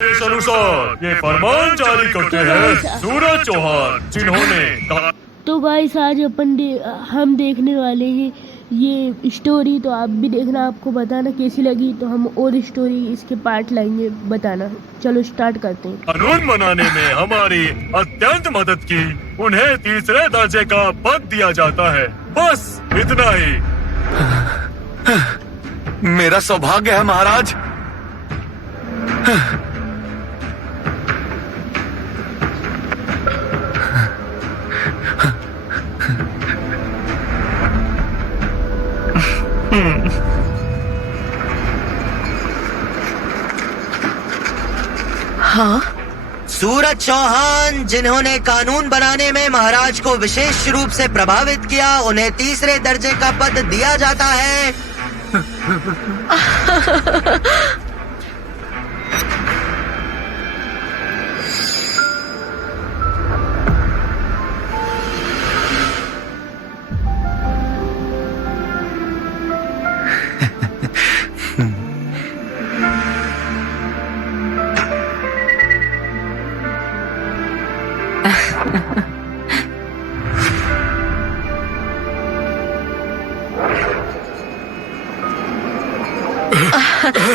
इस अनुसार ये फरमान जारी करते हैं सूरज चौहान, जिन्होंने तो गाइस आज हम देखने वाले हैं ये स्टोरी। तो आप भी देखना, आपको बताना कैसी लगी, तो हम और स्टोरी इसके पार्ट लाएंगे बताना। चलो स्टार्ट करते हैं। कानून बनाने में हमारी अत्यंत मदद की, उन्हें तीसरे दर्जे का पद दिया जाता है। बस इतना ही। मेरा सौभाग्य है महाराज। हाँ? सूरज चौहान, जिन्होंने कानून बनाने में महाराज को विशेष रूप से प्रभावित किया, उन्हें तीसरे दर्जे का पद दिया जाता है।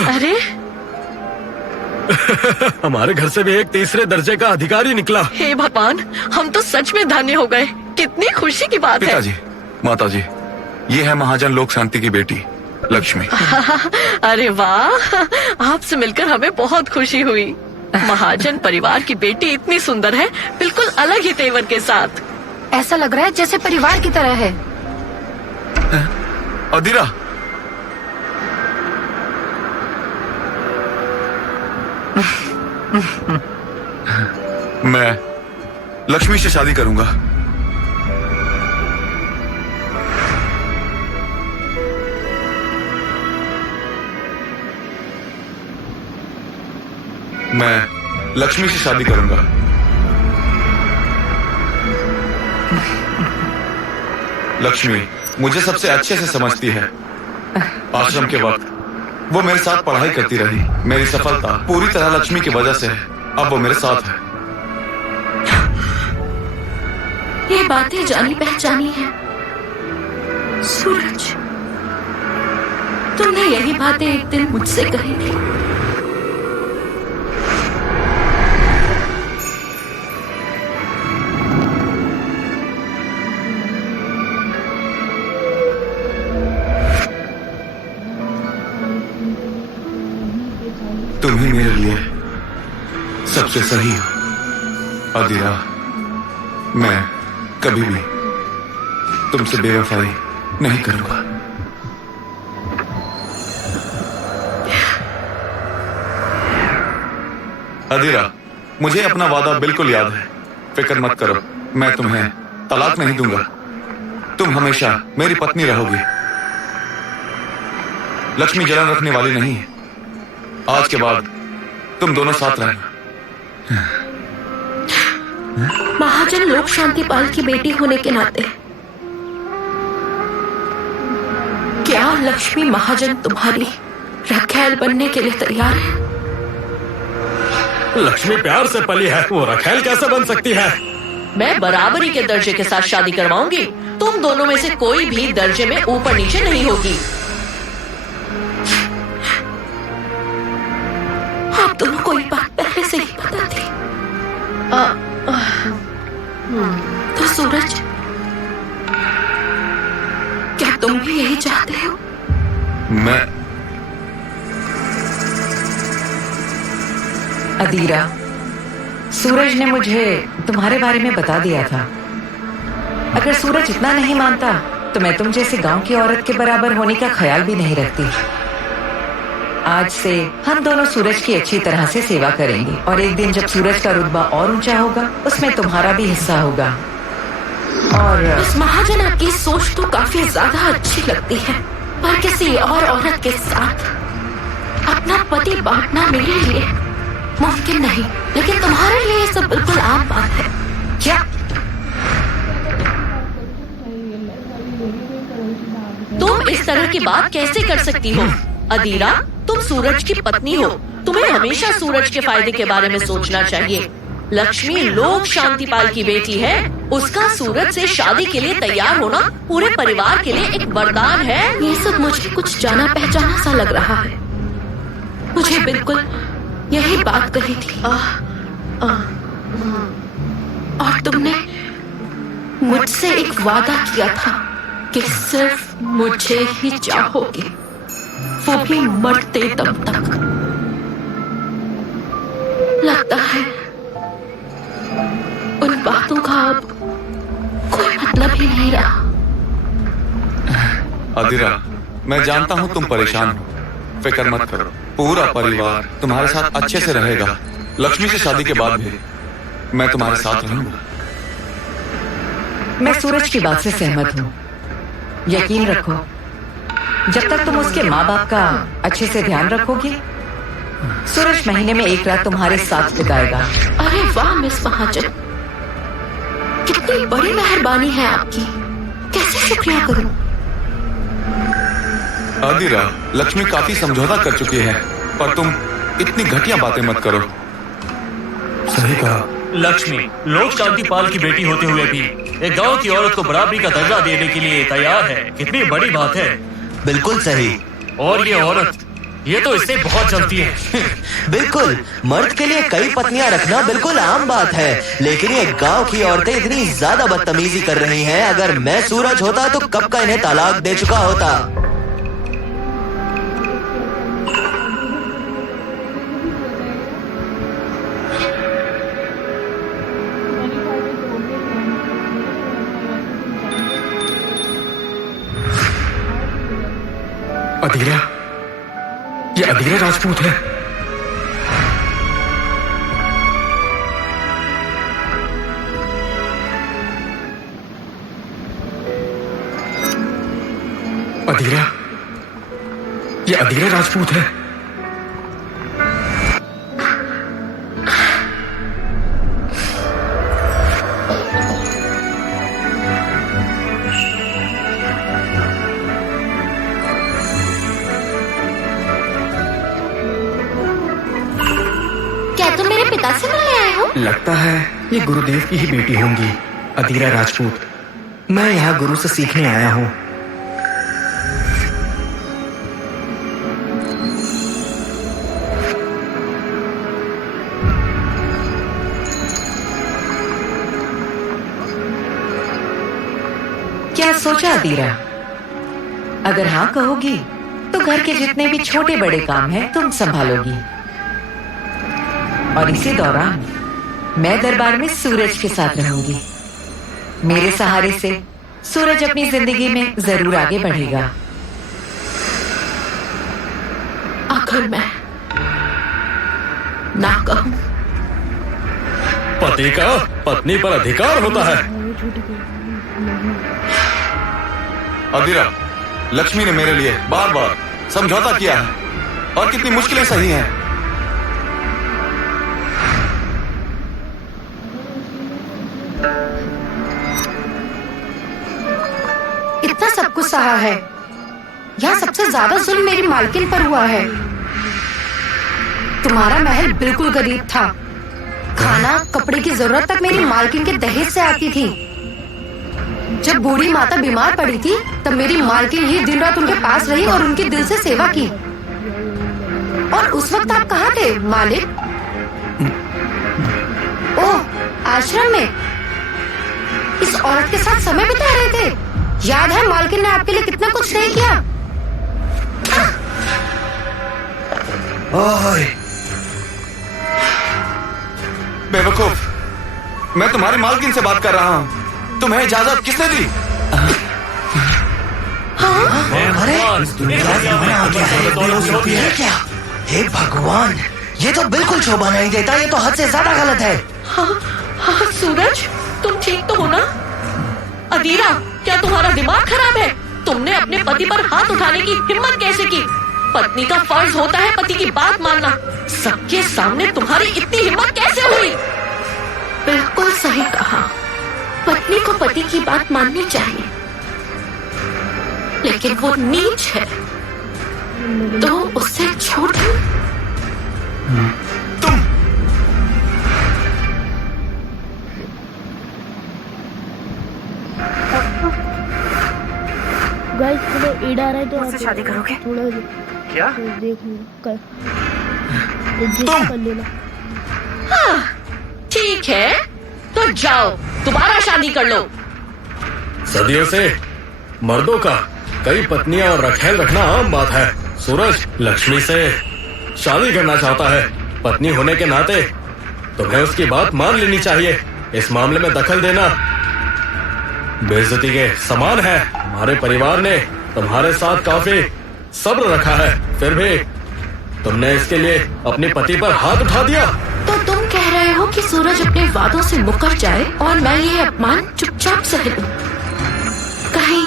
अरे हमारे घर से भी एक तीसरे दर्जे का अधिकारी निकला। हे भगवान, हम तो सच में धन्य हो गए। कितनी खुशी की बात है। पिताजी, माताजी, ये है महाजन लोक शांति की बेटी लक्ष्मी। अरे वाह, आपसे मिलकर हमें बहुत खुशी हुई। महाजन परिवार की बेटी इतनी सुंदर है, बिल्कुल अलग ही तेवर के साथ। ऐसा लग रहा है जैसे परिवार की तरह है। अदीरा, मैं लक्ष्मी से शादी करूंगा। मैं लक्ष्मी से शादी करूंगा। लक्ष्मी मुझे सबसे अच्छे से समझती है। आश्रम के वक्त वो मेरे साथ पढ़ाई करती रही। मेरी सफलता पूरी तरह लक्ष्मी की वजह से है। अब वो मेरे साथ है। ये बातें जानी पहचानी है। सूरज, तुमने यही बातें एक दिन मुझसे कही थी। तुम ही मेरे लिए सबसे सही हो अदीरा। मैं कभी भी तुमसे बेवफाई नहीं करूंगा। अदीरा, मुझे अपना वादा बिल्कुल याद है। फिक्र मत करो, मैं तुम्हें तलाक नहीं दूंगा। तुम हमेशा मेरी पत्नी रहोगी। लक्ष्मी जलन रखने वाली नहीं है। आज के बाद तुम दोनों साथ रहना। महाजन लोक शांति पाल की बेटी होने के नाते क्या लक्ष्मी महाजन तुम्हारी रखैल बनने के लिए तैयार है? लक्ष्मी प्यार से पली है, वो रखैल कैसे बन सकती है? मैं बराबरी के दर्जे के साथ शादी करवाऊंगी। तुम दोनों में से कोई भी दर्जे में ऊपर नीचे नहीं होगी। आप दोनों को ये बात पहले से ही पता थी। तो सूरज, क्या तुम भी यही चाहते हो? मैं अदीरा, सूरज ने मुझे तुम्हारे बारे में बता दिया था। अगर सूरज इतना नहीं मानता तो मैं तुम जैसी गांव की औरत के बराबर होने का ख्याल भी नहीं रखती। आज से हम दोनों सूरज की अच्छी तरह से सेवा करेंगे और एक दिन जब सूरज का रुतबा और ऊंचा होगा, उसमें तुम्हारा भी हिस्सा होगा। और उस महाजन, आपकी सोच तो काफी ज्यादा अच्छी लगती है, पर किसी और औरत के साथ अपना पति बांटना मेरे लिए मुमकिन नहीं। लेकिन तुम्हारे लिए ये सब बिल्कुल आम बात है। क्या तुम इस तरह की बात कैसे कर सकती हो? अदीरा, तुम सूरज की पत्नी हो तुम्हें हमेशा सूरज के फायदे के बारे में सोचना चाहिए। लक्ष्मी लोक शांतिपाल की बेटी है। उसका सूरज से शादी के लिए तैयार होना पूरे परिवार के लिए एक वरदान है। ये सब मुझे कुछ जाना पहचाना सा लग रहा है। मुझे बिल्कुल यही बात कही थी। और तुमने मुझसे एक वादा किया था कि सिर्फ मुझे ही चाहोगे, वो भी मरते दम तक। लगता है उन बातों का अब कोई मतलब ही नहीं रहा। अदीरा, मैं जानता हूँ तुम परेशान हो। फिक्र मत करो, पूरा परिवार तुम्हारे साथ अच्छे से रहेगा। लक्ष्मी से शादी के बाद भी मैं तुम्हारे साथ रहूंगा। मैं सूरज की बात से सहमत हूँ। यकीन रखो, जब तक तुम उसके माँ बाप का अच्छे से ध्यान रखोगी, सूरज महीने में एक रात तुम्हारे साथ बिताएगा। अरे वाह मिस महाजन, कितनी बड़ी मेहरबानी है आपकी। कैसे शुक्रिया करूं? अदीरा, लक्ष्मी काफी समझौता कर चुकी है, पर तुम इतनी घटिया बातें मत करो। सही कहा। लक्ष्मी लोक शांतिपाल की बेटी होते हुए भी एक गांव की औरत को बराबरी का दर्जा देने के लिए तैयार है। कितनी बड़ी बात है। बिल्कुल सही। और ये औरत, ये तो इससे बहुत चलती है। बिल्कुल, मर्द के लिए कई पत्नियां रखना बिल्कुल आम बात है, लेकिन ये गांव की औरतें इतनी ज्यादा बदतमीजी कर रही हैं। अगर मैं सूरज होता तो कब का इन्हें तलाक दे चुका होता। अदीरा, ये अदीरा राजपूत है। अदीरा, ये अदीरा राजपूत है। पिता से मिलने आए हो? लगता है ये गुरुदेव की ही बेटी होंगी, अदीरा राजपूत। मैं यहाँ गुरु से सीखने आया हूँ। क्या सोचा अदीरा? अगर हाँ कहोगी तो घर के जितने भी छोटे बड़े काम हैं तुम संभालोगी, और इसी दौरान मैं दरबार में सूरज के साथ रहूंगी। मेरे सहारे से सूरज अपनी जिंदगी में जरूर आगे बढ़ेगा। अगर मैं ना कहूं? पति का पत्नी पर अधिकार होता है। अदीरा, लक्ष्मी ने मेरे लिए बार बार समझौता किया है, और कितनी मुश्किलें सही हैं। इतना सब कुछ सहा है, यहाँ सबसे ज्यादा जुल्म मेरी मालकिन पर हुआ है। तुम्हारा महल बिल्कुल गरीब था। खाना कपड़े की जरूरत तक मेरी मालकिन के दहेज से आती थी। जब बूढ़ी माता बीमार पड़ी थी तब मेरी मालकिन ही दिन रात उनके पास रही और उनकी दिल से सेवा की। और उस वक्त आप कहाँ थे मालिक? ओह, आश्रम में इस औरत के साथ समय बिता रहे थे। याद है मालकिन ने आपके लिए कितना कुछ नहीं किया? ओए, बेवकूफ, मैं तुम्हारी मालकिन से बात कर रहा हूँ। तुम्हें इजाजत किसने दी? अरे ये क्या? हे भगवान, ये तो बिल्कुल शोभा नहीं देता। ये तो हद से ज्यादा गलत है। हाँ, सूरज, तुम ठीक तो हो ना? अदीरा, क्या तुम्हारा दिमाग खराब है? तुमने अपने पति पर हाथ उठाने की हिम्मत कैसे की? पत्नी का फर्ज होता है पति की बात मानना। सबके सामने तुम्हारी इतनी हिम्मत कैसे हुई? बिल्कुल सही कहा। पत्नी को पति की बात माननी चाहिए, लेकिन वो नीच है तो उससे छोड़ दो। तुम गाइस थोड़ा एड आ रहा है तो आप शादी करोगे? थोड़ा क्या? देख लो कर एडजस्ट कर लेना। हाँ, ठीक है, तो जाओ दोबारा शादी कर लो। सदियों से मर्दों का कई पत्नियां और रखेल रखना आम बात है। सूरज लक्ष्मी से शादी करना चाहता है। पत्नी होने के नाते तुम्हें उसकी बात मान लेनी चाहिए। इस मामले में दखल देना बेइज्जती के समान है। हमारे परिवार ने तुम्हारे साथ काफी सब्र रखा है, फिर भी तुमने इसके लिए अपने पति पर हाथ उठा दिया। तो तुम कह रहे हो कि सूरज अपने वादों से मुकर जाए और मैं ये अपमान चुपचाप सह लूं? कहीं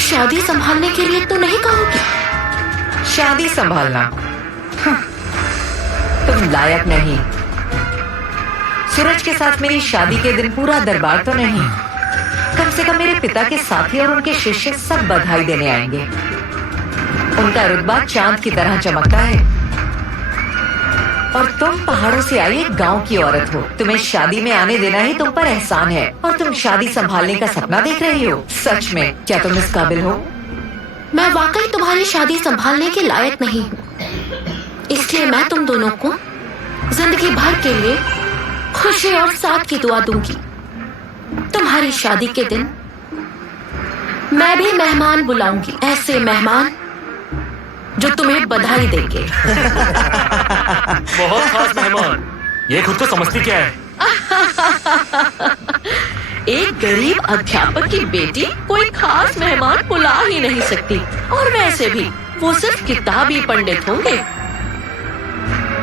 शादी संभालने के लिए तो नहीं कहोगी? शादी संभालना? हाँ, तुम लायक नहीं। सूरज के साथ मेरी शादी के दिन पूरा दरबार तो नहीं, कम से कम मेरे पिता के साथी और उनके शिष्य सब बधाई देने आएंगे। उनका रुतबा चांद की तरह चमकता है और तुम पहाड़ों से आई एक गांव की औरत हो। तुम्हें शादी में आने देना ही तुम पर एहसान है और तुम शादी संभालने का सपना देख रही हो। सच में क्या तुम इस काबिल हो? मैं वाकई तुम्हारी शादी संभालने के लायक नहीं हूँ, इसलिए मैं तुम दोनों को जिंदगी भर के लिए खुशी और साथ की दुआ दूंगी। तुम्हारी शादी के दिन मैं भी मेहमान बुलाऊंगी, ऐसे मेहमान जो तुम्हें बधाई देंगे। बहुत खास मेहमान। ये खुद को समझती क्या है? एक गरीब अध्यापक की बेटी कोई खास मेहमान बुला ही नहीं सकती, और वैसे भी वो सिर्फ किताबी पंडित होंगे।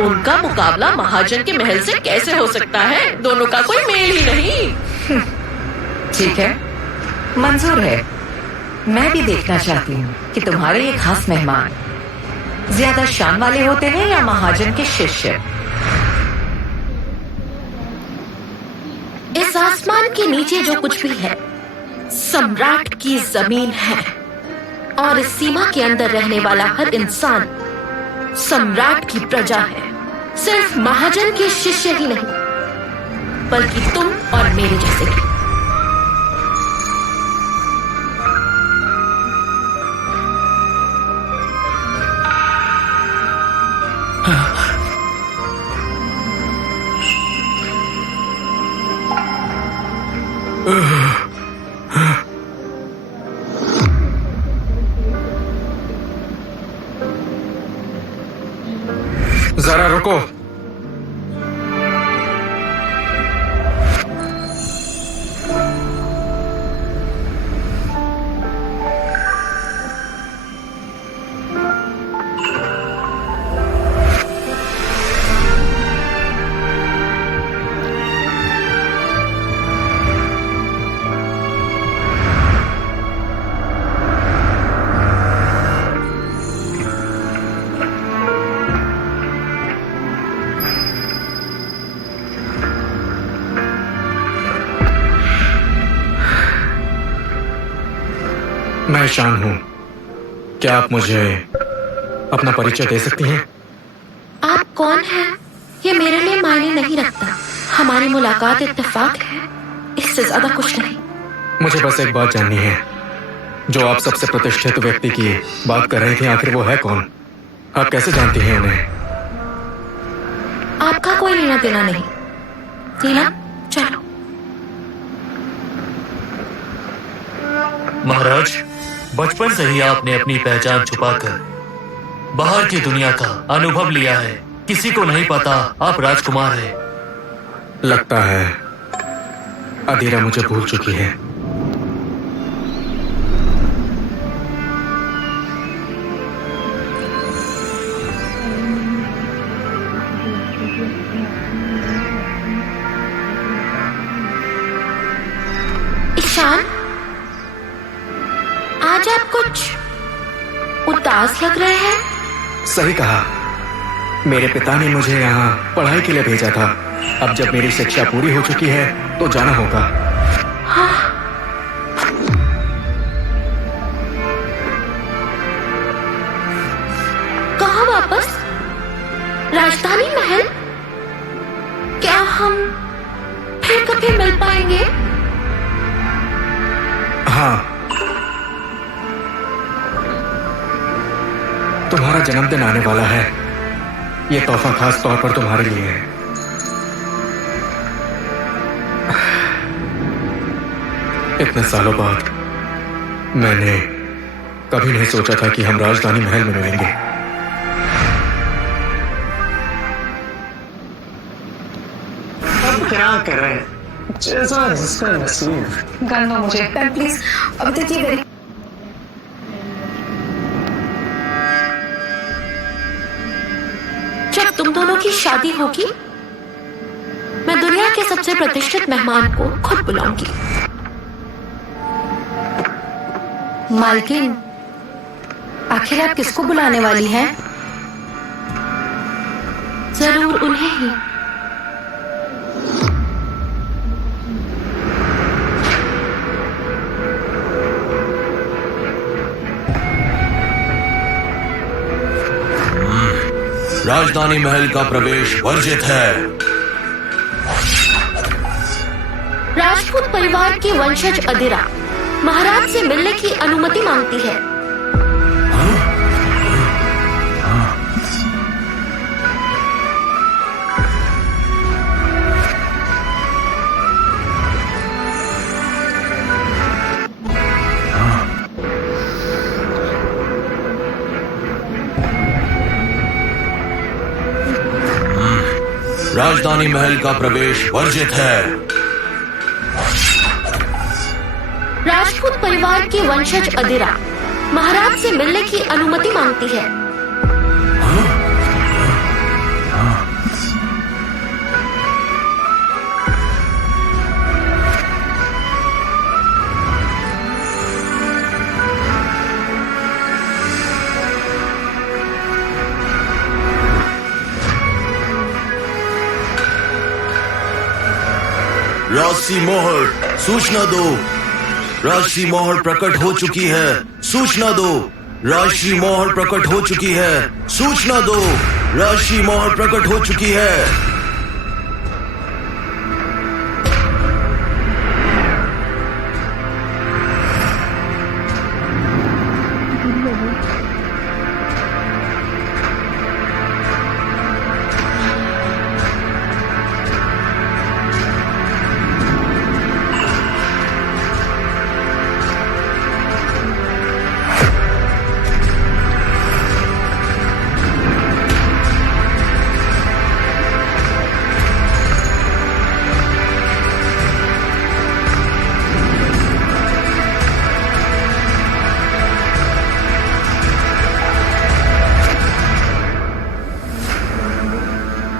उनका मुकाबला महाजन के महल से कैसे हो सकता है? दोनों का कोई मेल ही नहीं। ठीक है, मंजूर है। मैं भी देखना चाहती हूँ कि तुम्हारे ये खास मेहमान ज्यादा शान वाले होते हैं या महाजन के शिष्य। इस आसमान के नीचे जो कुछ भी है सम्राट की जमीन है, और इस सीमा के अंदर रहने वाला हर इंसान सम्राट की प्रजा है। सिर्फ महाजन के शिष्य ही नहीं, बल्कि तुम और मेरे जैसे भी। जरा रुको। मैं ईशान हूँ। क्या आप मुझे अपना परिचय दे सकती हैं? आप कौन हैं? ये मेरे लिए मायने नहीं रखता। हमारी मुलाकात इत्तेफाक है, इससे ज्यादा कुछ नहीं। मुझे बस एक बात जाननी है। जो आप सबसे प्रतिष्ठित व्यक्ति की बात कर रही थी, आखिर वो है कौन? आप कैसे जानती हैं उन्हें? आपका कोई लेना देना नहीं। नीला, चलो। महाराज, बचपन से ही आपने अपनी पहचान छुपाकर बाहर की दुनिया का अनुभव लिया है। किसी को नहीं पता आप राजकुमार हैं। लगता है अधीरा मुझे भूल चुकी है। ईशान, आज आप कुछ उदास लग रहे हैं। सही कहा। मेरे पिता ने मुझे यहाँ पढ़ाई के लिए भेजा था। अब जब मेरी शिक्षा पूरी हो चुकी है तो जाना होगा। हाँ। कहाँ वापस? राजधानी? हम फिर कभी मिल पाएंगे? हाँ, तुम्हारा जन्मदिन आने वाला है। ये तोहफा खास तौर पर तुम्हारे लिए है। इतने सालों बाद मैंने कभी नहीं सोचा था कि हम राजधानी महल में मिलेंगे। अब क्या करें, जैसा जिसका नसीब। गन दो मुझे प्लीज, अब तक ये करें। जब तुम दोनों की शादी होगी, मैं दुनिया के सबसे प्रतिष्ठित मेहमान को खुद बुलाऊंगी। मालकिन, आखिर आप किसको बुलाने वाली हैं? जरूर उन्हें ही। राजधानी महल का प्रवेश वर्जित है। राजपूत परिवार के वंशज अदिरा महाराज से मिलने की अनुमति मांगती है। राजधानी महल का प्रवेश वर्जित है। राजपूत परिवार के वंशज अदिरा महाराज से मिलने की अनुमति मांगती है। राजसी मोहर, सूचना दो। राजसी मोहर प्रकट हो चुकी है। सूचना दो। राजसी मोहर प्रकट हो चुकी है। सूचना दो। राजसी मोहर प्रकट हो चुकी है।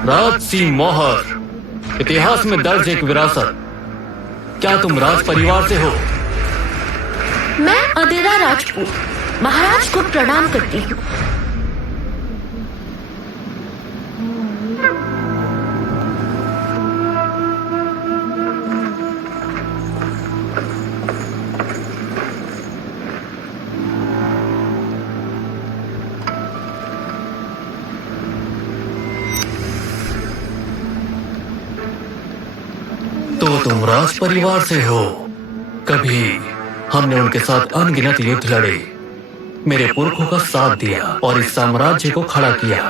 राजसी मोहर, इतिहास में दर्ज एक विरासत। क्या तुम राज परिवार से हो? मैं अदिरा राजपूत महाराज को प्रणाम करती हूँ। तो तुम राज परिवार से हो। कभी हमने उनके साथ अनगिनत युद्ध लड़े, मेरे पुरखों का साथ दिया और इस साम्राज्य को खड़ा किया।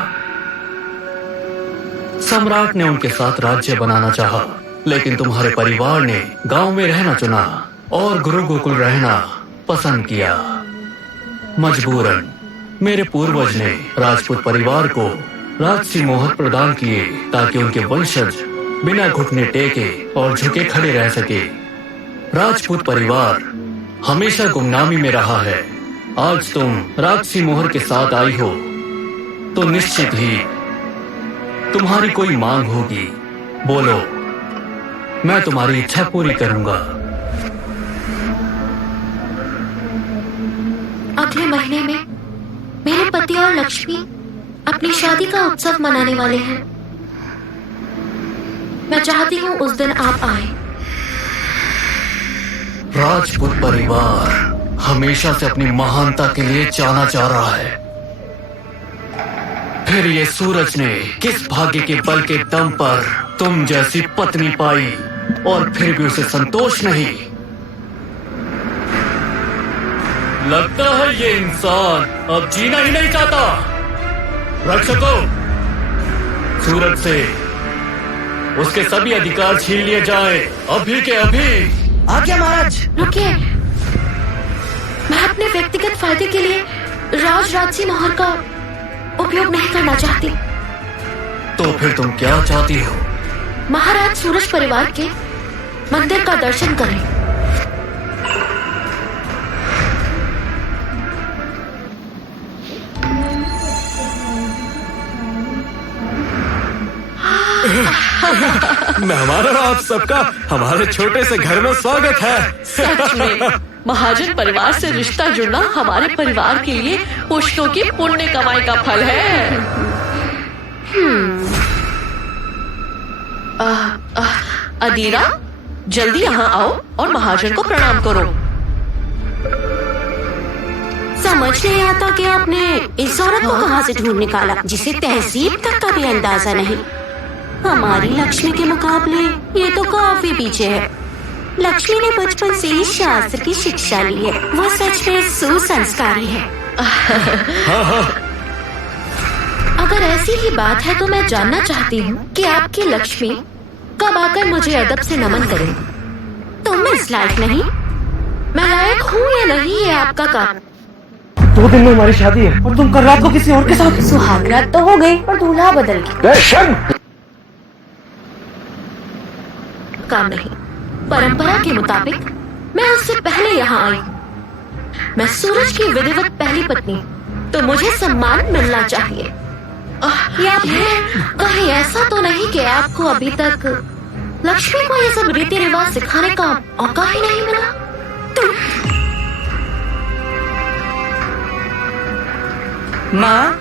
सम्राट ने उनके साथ राज्य बनाना चाहा, लेकिन तुम्हारे परिवार ने गांव में रहना चुना और गुरु गोकुल रहना पसंद किया। मजबूरन मेरे पूर्वज ने राजपूत परिवार को राजसी मोहर प्रदान किए ताकि उनके वंशज बिना घुटने टेके और झुके खड़े रह सके। राजपूत परिवार हमेशा गुमनामी में रहा है। आज तुम राजसी मोहर के साथ आई हो तो निश्चित ही तुम्हारी कोई मांग होगी। बोलो, मैं तुम्हारी इच्छा पूरी करूंगा। अगले महीने में मेरे पति और लक्ष्मी अपनी शादी का उत्सव मनाने वाले हैं। मैं चाहती हूँ उस दिन आप आए। राजपूत परिवार हमेशा से अपनी महानता के लिए जाना जा रहा है। फिर ये सूरज ने किस भाग्य के बल के दम पर तुम जैसी पत्नी पाई और फिर भी उसे संतोष नहीं। लगता है ये इंसान अब जीना ही नहीं चाहता। रक्षकों, सूरज से उसके सभी अधिकार छीन लिए जाए, अभी के अभी। आज्ञा महाराज। रुकिए, मैं अपने व्यक्तिगत फायदे के लिए राजसी मोहर का उपयोग नहीं करना चाहती। तो फिर तुम क्या चाहती हो? महाराज सूरज परिवार के मंदिर का दर्शन करें। मेहमान आप सबका हमारे छोटे से घर में स्वागत है। सच में महाजन परिवार से रिश्ता जुड़ना हमारे परिवार के लिए पुश्तों की पुण्य कमाई का फल है। अदीरा, जल्दी यहाँ आओ और महाजन को प्रणाम करो। समझ नहीं आता कि आपने इस औरत को कहाँ से ढूंढ निकाला जिसे तहजीब तक का भी अंदाजा नहीं। हमारी लक्ष्मी के मुकाबले ये तो काफी पीछे है। लक्ष्मी ने बचपन से ही शास्त्र की शिक्षा ली है। वो सच में सुसंस्कारी है। अगर ऐसी ही बात है तो मैं जानना चाहती हूँ कि आपकी लक्ष्मी कब आकर मुझे अदब से नमन करे। तुम इस लायक नहीं, मैं लायक हूँ या नहीं, ये आपका काम। 2 दिन में हमारी शादी है और तुम कल रात को किसी और के साथ। सुहाग रात तो हो गई पर दूल्हा बदल गया। काम नहीं, परंपरा के मुताबिक मैं उससे पहले यहाँ आई। मैं सूरज की विधिवत पहली पत्नी, तो मुझे सम्मान मिलना चाहिए। या फिर कहीं ऐसा तो नहीं कि आपको अभी तक लक्ष्मी को ये सब रीति रिवाज सिखाने का मौका ही नहीं मिला? माँ,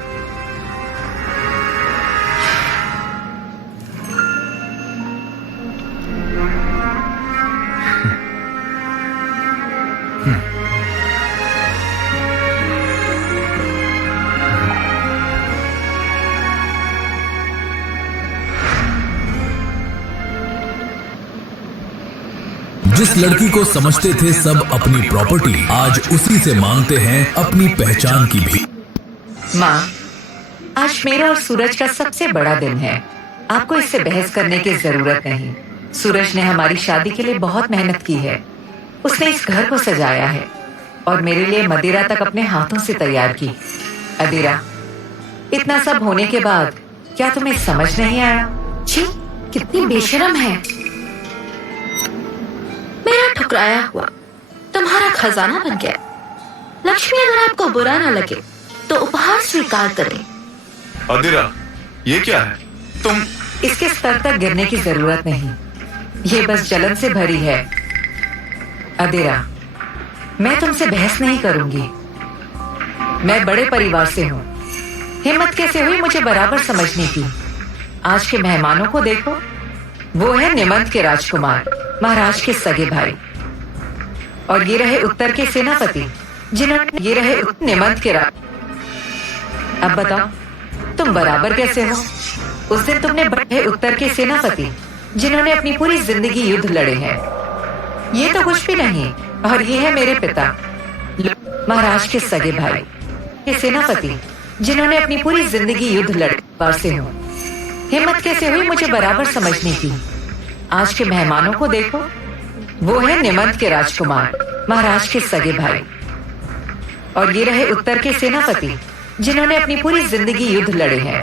जिस लड़की को समझते थे सब अपनी प्रॉपर्टी, आज उसी से मांगते हैं अपनी पहचान की भी। माँ, आज मेरा और सूरज का सबसे बड़ा दिन है। आपको इससे बहस करने की जरूरत नहीं। सूरज ने हमारी शादी के लिए बहुत मेहनत की है। उसने इस घर को सजाया है और मेरे लिए मदिरा तक अपने हाथों से तैयार की। अदीरा, इतना सब होने के बाद क्या तुम्हें समझ नहीं आया? छी, कितनी बेशरम है। मेरा ठुकराया हुआ तुम्हारा खजाना बन गया। लक्ष्मी, अगर आपको बुरा ना लगे तो उपहार स्वीकार करें। अदीरा, ये क्या है? तुम इसके स्तर तक गिरने की जरूरत नहीं, ये बस जलन से भरी है। अदीरा, मैं तुमसे बहस नहीं करूंगी। मैं बड़े परिवार से हूँ। हिम्मत कैसे हुई मुझे बराबर समझने की? आज के मेहमानों को देखो, वो है निमंत के राजकुमार, महाराज के सगे भाई। और ये रहे उत्तर के सेनापति, जिन्होंने ये रहे निमंत के राज। अब बताओ, तुम बराबर कैसे हो? उस दिन तुमने बढ़े उत्तर के सेनापति, जिन्होंने अपनी पूरी जिंदगी युद्ध लड़े हैं। ये तो कुछ भी नहीं। और ये है मेरे पिता, महाराज के सगे भाई के सेनापति, जिन्होंने अपनी पूरी जिंदगी युद्ध लड़े। बार से हूँ। हिम्मत कैसे हुई मुझे बराबर समझने की? आज के मेहमानों को देखो, वो है निमंत के राजकुमार, महाराज के सगे भाई। और ये रहे उत्तर के सेनापति, जिन्होंने अपनी पूरी जिंदगी युद्ध लड़े हैं।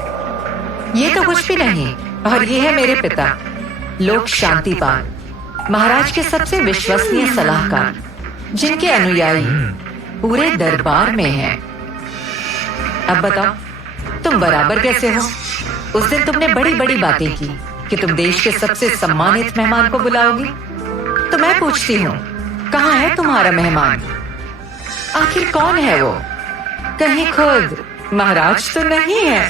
ये तो कुछ भी नहीं। और ये है मेरे पिता, लोक शांतिपाल, महाराज के सबसे विश्वसनीय सलाहकार, जिनके अनुयायी पूरे दरबार में हैं। अब बताओ, तुम बराबर कैसे हो? उस दिन तुमने बड़ी बड़ी बातें की कि तुम देश के सबसे सम्मानित मेहमान को बुलाओगी। तो मैं पूछती हूँ, कहाँ है तुम्हारा मेहमान? आखिर कौन है वो? कहीं खुद महाराज तो नहीं है?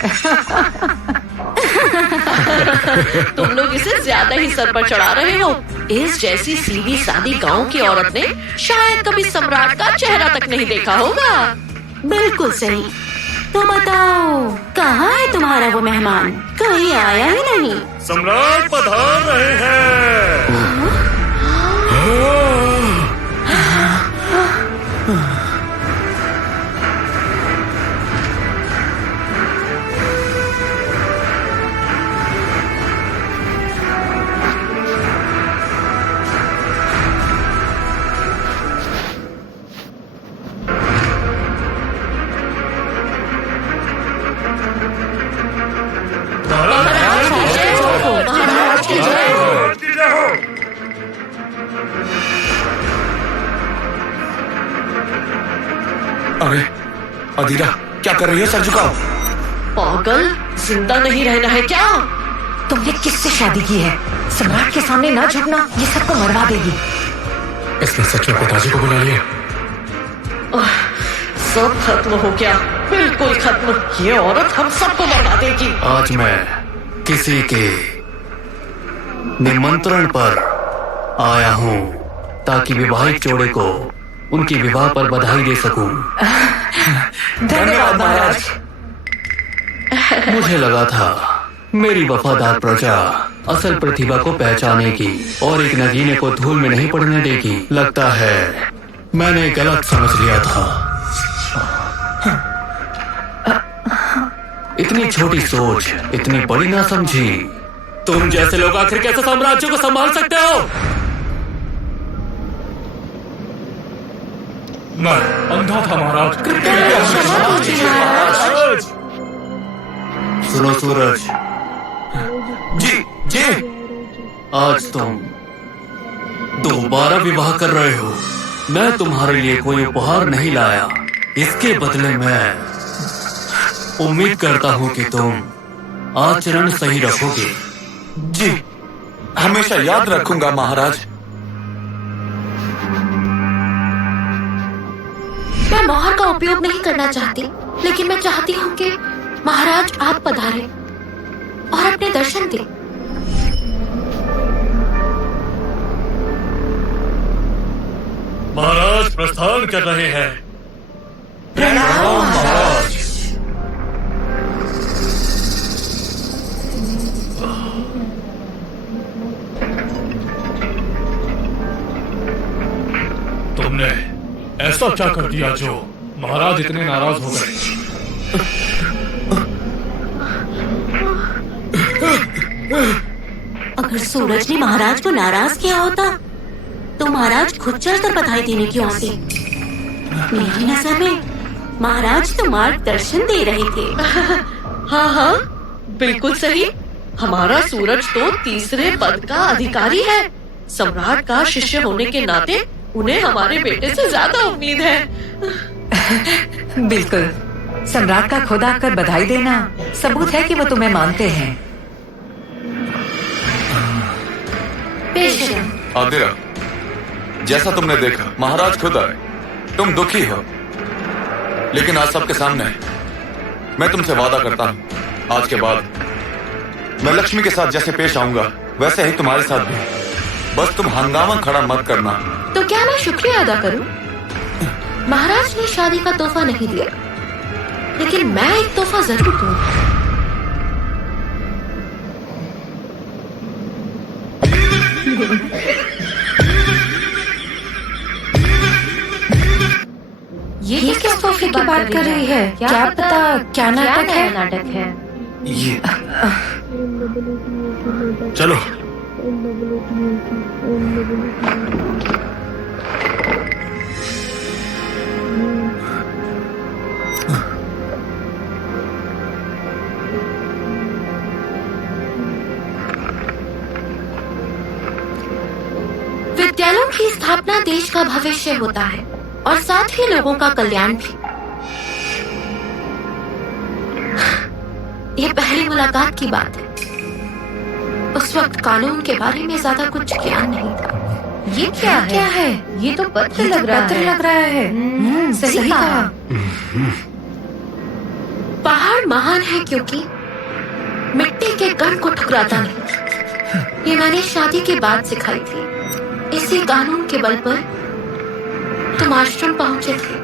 तुम लोग इसे ज्यादा ही सर पर चढ़ा रहे हो। इस जैसी सीधी सादी गांव की औरत ने शायद कभी सम्राट का चेहरा तक नहीं देखा होगा। बिल्कुल सही। तो बताओ, कहाँ है तुम्हारा वो मेहमान? कहीं आया ही नहीं। सम्राट पधार रहे हैं। अरे अधीरा, क्या कर रही हो? सर झुकाओ। पागल, जिंदा नहीं रहना है क्या? तुमने किससे शादी की है? सम्राट के सामने ना झुकना, ये सबको मरवा देगी। इसने सच में पिताजी को बुला लिया। सब खत्म हो गया, बिल्कुल खत्म। ये औरत हम सबको मरवा देगी। आज मैं किसी के निमंत्रण पर आया हूँ ताकि विवाहित जोड़े को उनकी विवाह पर बधाई दे सकूं। धन्यवाद महाराज। मुझे लगा था मेरी वफादार प्रजा असल प्रतिभा को पहचानेगी और एक नगीने को धूल में नहीं पड़ने देगी। लगता है मैंने गलत समझ लिया था। इतनी छोटी सोच, इतनी बड़ी ना समझी। तुम जैसे लोग आखिर कैसे साम्राज्य को संभाल सकते हो? मैं अंधा था महाराज। सुनो सूरज जी जी। आज तुम दोबारा विवाह कर रहे हो। मैं तुम्हारे लिए कोई उपहार नहीं लाया। इसके बदले मैं उम्मीद करता हूँ कि तुम आचरण सही रखोगे। जी, हमेशा याद रखूंगा महाराज। मैं मोहर का उपयोग नहीं करना चाहती, लेकिन मैं चाहती हूँ कि महाराज आप पधारें और अपने दर्शन दें। महाराज प्रस्थान कर रहे हैं। प्रणाम महाराज। तुमने ऐसा क्या कर दिया जो महाराज इतने नाराज हो गए? अगर सूरज ने महाराज को नाराज किया होता तो महाराज खुद चलकर बधाई देने क्यों आते? मेरी नजर में महाराज तो मार्गदर्शन दे रहे थे। हाँ हाँ, बिल्कुल सही। हमारा सूरज तो तीसरे पद का अधिकारी है। सम्राट का शिष्य होने के नाते उन्हें हमारे बेटे से ज्यादा उम्मीद है। बिल्कुल, सम्राट का खुद आकर बधाई देना सबूत है कि वो तुम्हें मानते हैं। आदिरा, जैसा तुमने देखा महाराज खुद आए। तुम दुखी हो, लेकिन आज सबके सामने मैं तुमसे वादा करता हूँ, आज के बाद मैं लक्ष्मी के साथ जैसे पेश आऊंगा वैसे ही तुम्हारे साथ भी। बस तुम हंगामा खड़ा मत करना। तो क्या मैं शुक्रिया अदा करूं? महाराज ने शादी का तोहफा नहीं दिया, लेकिन मैं एक तोहफा जरूर दूंगा। ये किस तोहफे की बात कर रही है? क्या पता क्या नाटक है? ये चलो। विद्यालयों की स्थापना देश का भविष्य होता है और साथ ही लोगों का कल्याण भी। यह पहली मुलाकात की बात है। उस वक्त कानून के बारे में ज्यादा कुछ ज्ञान नहीं था। ये क्या है? ये तो पत्र लग रहा है। सही कहा। पहाड़ महान है क्योंकि मिट्टी के कण को ठुकराता नहीं। ये मैंने शादी के बाद सिखाई थी। इसी कानून के बल पर तुम आश्रम पहुंचे थे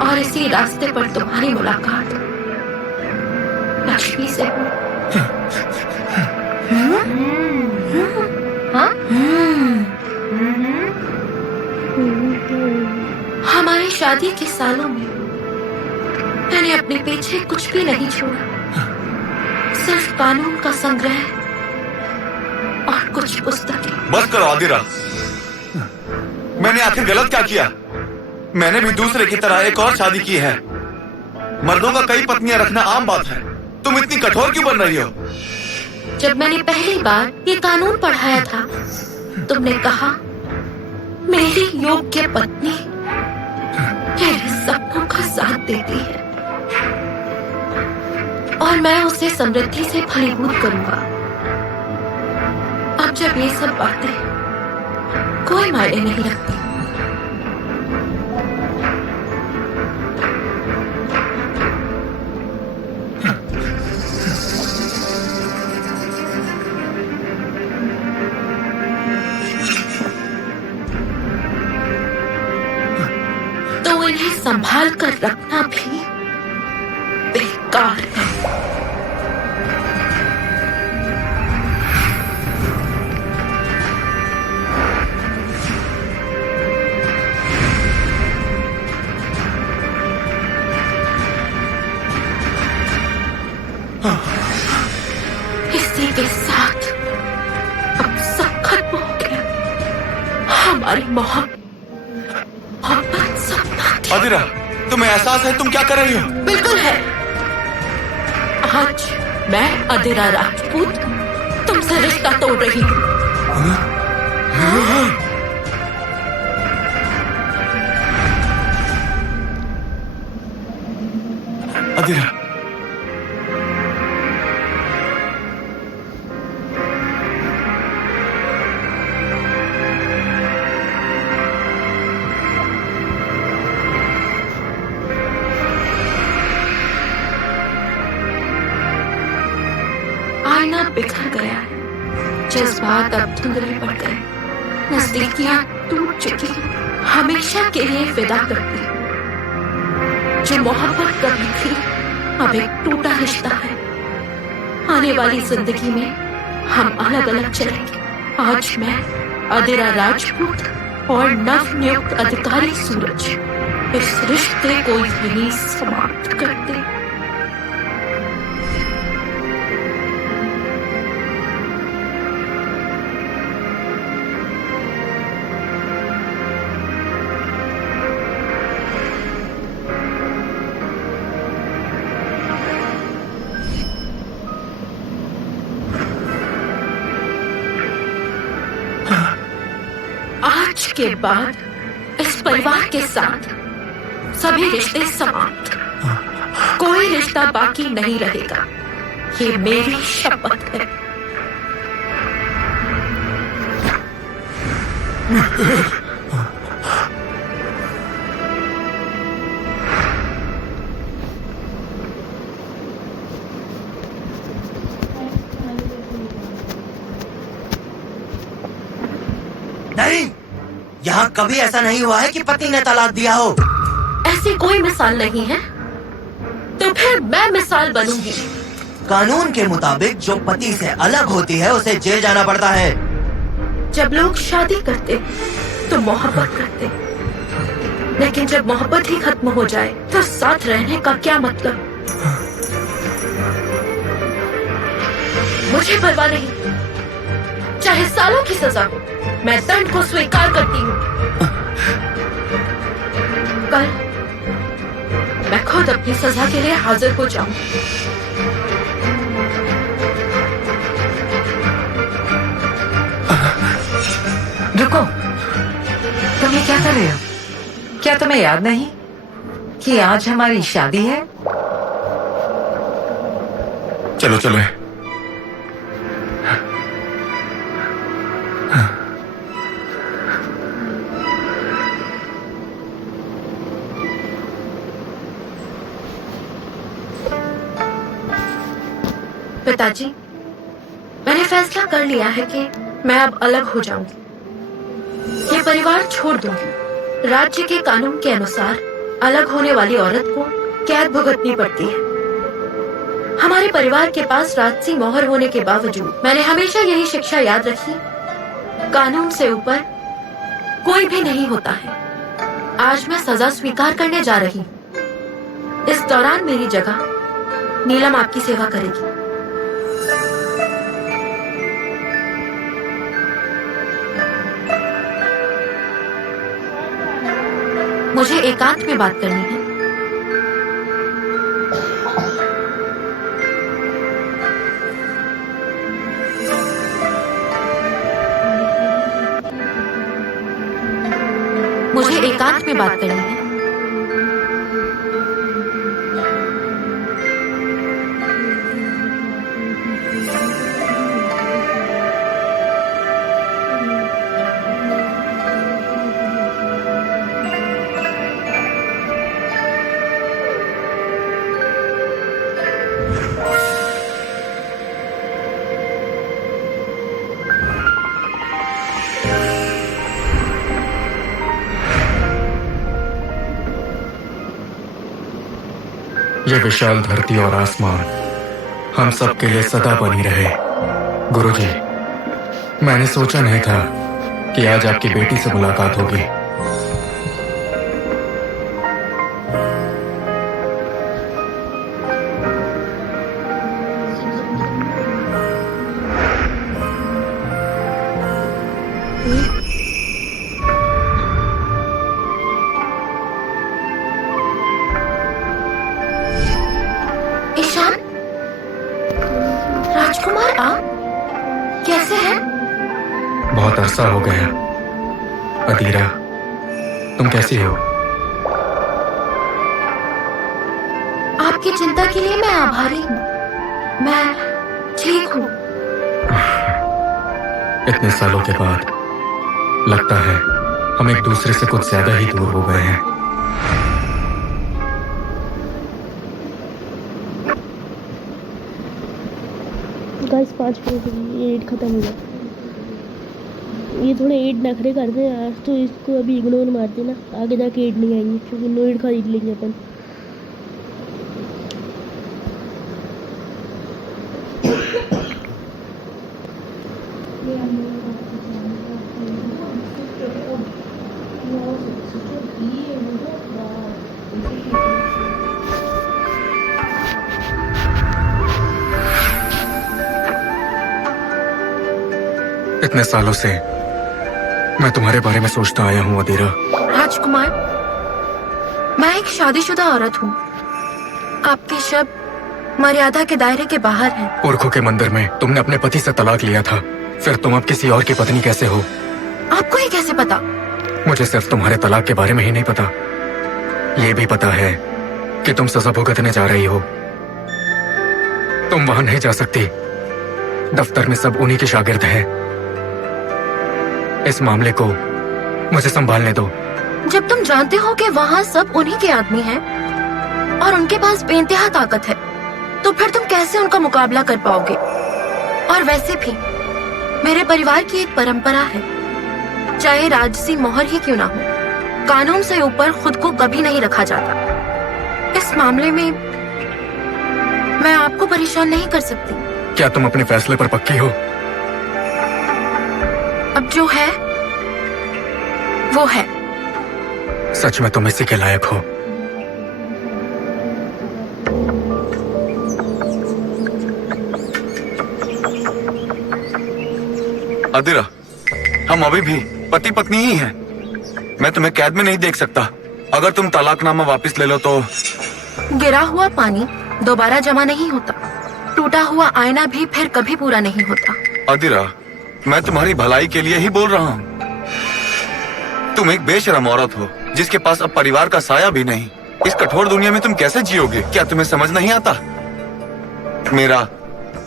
और इसी रास्ते पर तुम्हारी मुलाकात लक्ष्मी से हुई। हमारी शादी के सालों में मैंने अपने पीछे कुछ भी नहीं छोड़ा, सिर्फ कानून का संग्रह और कुछ पुस्तकें। बस करो आदिरा, मैंने आखिर गलत क्या किया? मैंने भी दूसरे की तरह एक और शादी की है। मर्दों का कई पत्नियां रखना आम बात है। तुम इतनी कठोर क्यों बन रही हो? जब मैंने पहली बार ये कानून पढ़ाया था, तुमने कहा मेरी योग्य पत्नी मेरे सपनों का साथ देती है और मैं उसे समृद्धि से फलीभूत करूंगा। अब जब ये सब बातें कोई मायने नहीं रखती, तो इन्हें संभाल कर रखना भी बेकार है। इसी के साथ अब सब खत्म हो गया। हमारी मोहब्बत सपना थी। आदिरा, तुम्हें एहसास है तुम क्या कर रही हो? बिल्कुल है। आज मैं अदिरा राजपूत तुमसे रिश्ता तोड़ रही हूँ। आदिरा, आईना बिखर गया है, जज्बात अब धुंधले पड़ गए, नजदीकियां टूट चुकी, हमेशा के लिए विदा करती। जो मोहब्बत कभी थी अब एक टूटा रिश्ता है। आने वाली जिंदगी में हम अलग अलग चलेंगे। आज मैं अदिरा राजपूत और नव नियुक्त अधिकारी सूरज इस रिश्ते को यहीं समाप्त कर दे। आज के बाद इस परिवार के साथ सभी रिश्ते समाप्त, कोई रिश्ता बाकी नहीं रहेगा। ये मेरी शपथ है। नहीं, यहाँ कभी ऐसा नहीं हुआ है कि पति ने तलाक दिया हो। ऐसी कोई मिसाल नहीं है, तो फिर मैं मिसाल बनूंगी। कानून के मुताबिक जो पति से अलग होती है उसे जेल जाना पड़ता है। जब लोग शादी करते तो मोहब्बत करते, लेकिन जब मोहब्बत ही खत्म हो जाए तो साथ रहने का क्या मतलब? मुझे परवाह नहीं, चाहे सालों की सजा हो, मैं दंड को स्वीकार करती हूँ। कल मैं खुद अपनी सजा के लिए हाजिर हो जाऊं। रुको, तुम ये क्या कर रहे हो? क्या तुम्हें याद नहीं कि आज हमारी शादी है? चलो चलो। पिताजी, मैंने फैसला कर लिया है कि मैं अब अलग हो जाऊंगी। ये परिवार छोड़ दूंगी। राज्य के कानून के अनुसार अलग होने वाली औरत को कैद भुगतनी पड़ती है। हमारे परिवार के पास राजसी मोहर होने के बावजूद मैंने हमेशा यही शिक्षा याद रखी, कानून से ऊपर कोई भी नहीं होता है। आज मैं सजा स्वीकार करने जा रही हूँ। इस दौरान मेरी जगह नीलम आपकी सेवा करेगी। मुझे एकांत में बात करनी है। मुझे एकांत में बात करनी है। ये विशाल धरती और आसमान हम सब के लिए सदा बनी रहे। गुरुजी, मैंने सोचा नहीं था कि आज आपकी बेटी से मुलाकात होगी। ईशान, राजकुमार आप कैसे हैं? बहुत अरसा हो गया। अदीरा, तुम कैसी हो? आपकी चिंता के लिए मैं आभारी हूँ। मैं ठीक हूँ। इतने सालों के बाद लगता है हम एक दूसरे से कुछ ज्यादा ही दूर हो गए हैं। गाइस 5 मिनट ये एड खत्म हो गया। ये थोड़े एड नखरे करते हैं आज, तो इसको अभी इग्नोर मार देना, आगे जाके एड नहीं आएंगे क्योंकि नो एड खरीद लेंगे अपन। इतने सालों से मैं तुम्हारे बारे में सोचता आया हूँ अदीरा। राजकुमार, मैं एक शादीशुदा औरत हूँ। आपके शब्द मर्यादा के दायरे के बाहर हैं। पुरखों के मंदिर में तुमने अपने पति से तलाक लिया था, फिर तुम अब किसी और की पत्नी कैसे हो? आपको ये कैसे पता? मुझे सिर्फ तुम्हारे तलाक के बारे में ही नहीं पता, ये भी पता है कि तुम सजा भुगतने जा रही हो। तुम वहां नहीं जा सकती, दफ्तर में सब उन्हीं के शागिर्द हैं। इस मामले को मुझे संभालने दो। जब तुम जानते हो कि वहाँ सब उन्हीं के आदमी हैं और उनके पास बेइंतहा ताकत है, तो फिर तुम कैसे उनका मुकाबला कर पाओगे? और वैसे भी मेरे परिवार की एक परंपरा है, चाहे राजसी मोहर ही क्यों ना हो, कानून से ऊपर खुद को कभी नहीं रखा जाता। इस मामले में मैं आपको परेशान नहीं कर सकती। क्या तुम अपने फैसले पर पक्की हो? अब जो है वो है। सच में तुम इसी के लायक हो। अदीरा, हम अभी भी पति पत्नी ही हैं। मैं तुम्हें कैद में नहीं देख सकता। अगर तुम तलाकनामा वापस ले लो तो। गिरा हुआ पानी दोबारा जमा नहीं होता, टूटा हुआ आईना भी फिर कभी पूरा नहीं होता। अदीरा, मैं तुम्हारी भलाई के लिए ही बोल रहा हूँ। तुम एक बेशरम औरत हो जिसके पास अब परिवार का साया भी नहीं। इस कठोर दुनिया में तुम कैसे जियोगे? क्या तुम्हें समझ नहीं आता? मेरा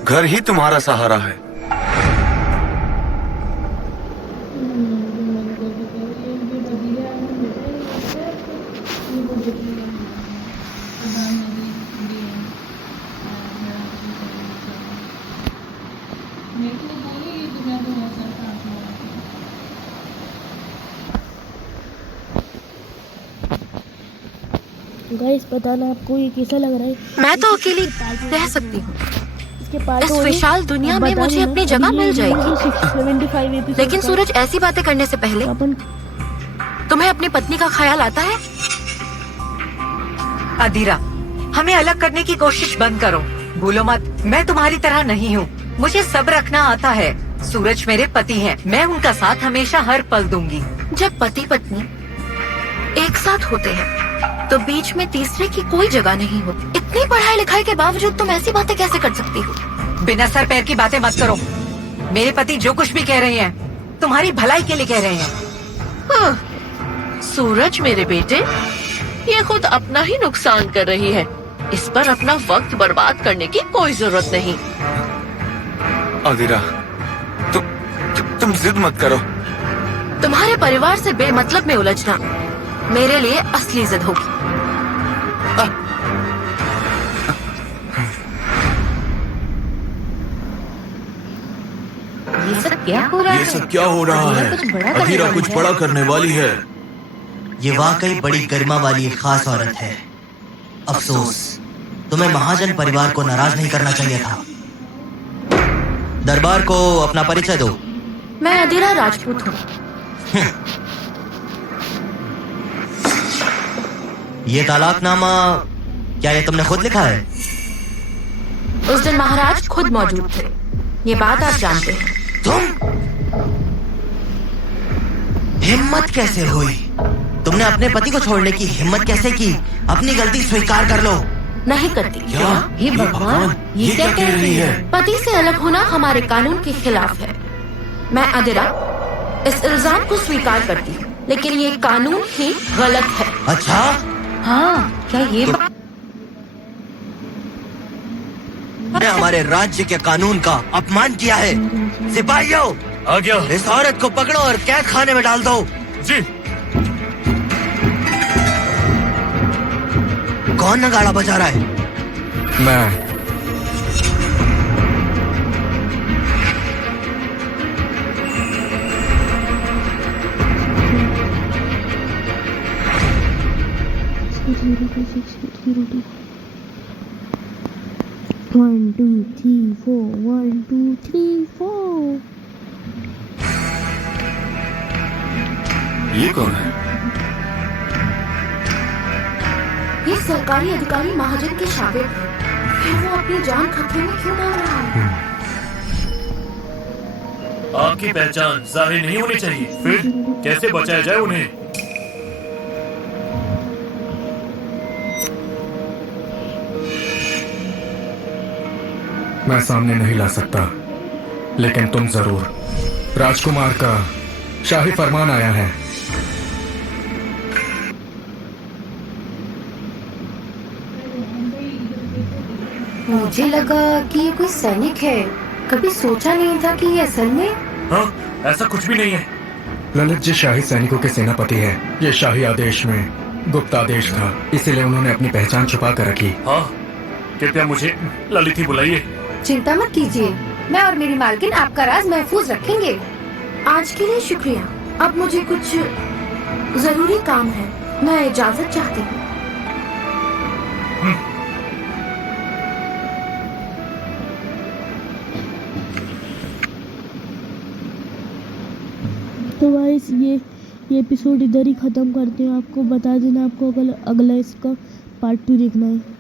घर ही तुम्हारा सहारा है। गाइस बताना आपको ये कैसा लग रहा है। मैं तो अकेली रह सकती हूँ। इसके पार्ट इस विशाल दुनिया में मुझे अपनी जगह मिल जाएगी। लेकिन सूरज, ऐसी बातें करने से पहले तुम्हें अपनी पत्नी का ख्याल आता है? अदीरा, हमें अलग करने की कोशिश बंद करो। भूलो मत, मैं तुम्हारी तरह नहीं हूँ। मुझे सब रखना आता है। सूरज मेरे पति हैं। मैं उनका साथ हमेशा हर पल दूंगी। जब पति पत्नी एक साथ होते हैं तो बीच में तीसरे की कोई जगह नहीं होती। इतनी पढ़ाई लिखाई के बावजूद तुम ऐसी बातें कैसे कर सकती हो? बिना सर पैर की बातें मत करो। मेरे पति जो कुछ भी कह रहे हैं तुम्हारी भलाई के लिए कह रहे हैं। सूरज मेरे बेटे, ये खुद अपना ही नुकसान कर रही है। इस पर अपना वक्त बर्बाद करने की कोई जरूरत नहीं। अदीरा, तुम जिद मत करो। तुम्हारे परिवार से बेमतलब में उलझना मेरे लिए असली जिद होगी। ये सब क्या हो रहा है? ये सब क्या हो रहा है? अदीरा कुछ बड़ा करने वाली है। ये वाकई बड़ी गरिमा वाली एक खास औरत है। अफसोस, तुम्हें महाजन परिवार को नाराज नहीं करना चाहिए था। दरबार को अपना परिचय दो। मैं अदीरा राजपूत हूँ। ये तलाकनामा क्या ये तुमने खुद लिखा है? उस दिन महाराज खुद मौजूद थे। ये बात आप जानते हैं। तुम हिम्मत कैसे हुई? तुमने अपने पति को छोड़ने की हिम्मत कैसे की? अपनी गलती स्वीकार कर लो। नहीं करती। क्या? ये भगवान, ये क्या कह रही है? पति से अलग होना हमारे कानून के खिलाफ है। मैं अदीरा इस इल्जाम को स्वीकार करती हूँ, लेकिन ये कानून ही गलत है। अच्छा? हाँ, क्या ये ने हमारे राज्य के कानून का अपमान किया है। सिपाहियों, आ गया। इस औरत को पकड़ो और कैद खाने में डाल दो। जी। कौन नगाड़ा बजा रहा है? मैं। One, 2, 3, 4. 1, 2, 3, 4. ये कौन है? ये सरकारी अधिकारी महाजन के शागिर्द है। फिर वो अपनी जान खतरे में क्यों डाल रहा है? आपकी पहचान जाहिर नहीं होनी चाहिए। फिर कैसे बचाया जाए उन्हें? मैं सामने नहीं ला सकता, लेकिन तुम जरूर। राजकुमार का शाही फरमान आया है। मुझे लगा कि ये कोई सैनिक है। कभी सोचा नहीं था कि ये असल में। हाँ, ऐसा कुछ भी नहीं है। ललित जी शाही सैनिकों के सेनापति है। ये शाही आदेश में गुप्त आदेश था, इसीलिए उन्होंने अपनी पहचान छुपा कर रखी। हाँ, कृपया मुझे ललित ही बुलाइए। चिंता मत कीजिए, मैं और मेरी मालकिन आपका राज महफूज रखेंगे। आज के लिए शुक्रिया। अब मुझे कुछ जरूरी काम है। मैं इजाजत चाहती हूँ। तो गाइस ये एपिसोड इधर ही ख़त्म करते हैं। आपको बता देना, आपको अगला इसका पार्ट 2 देखना है।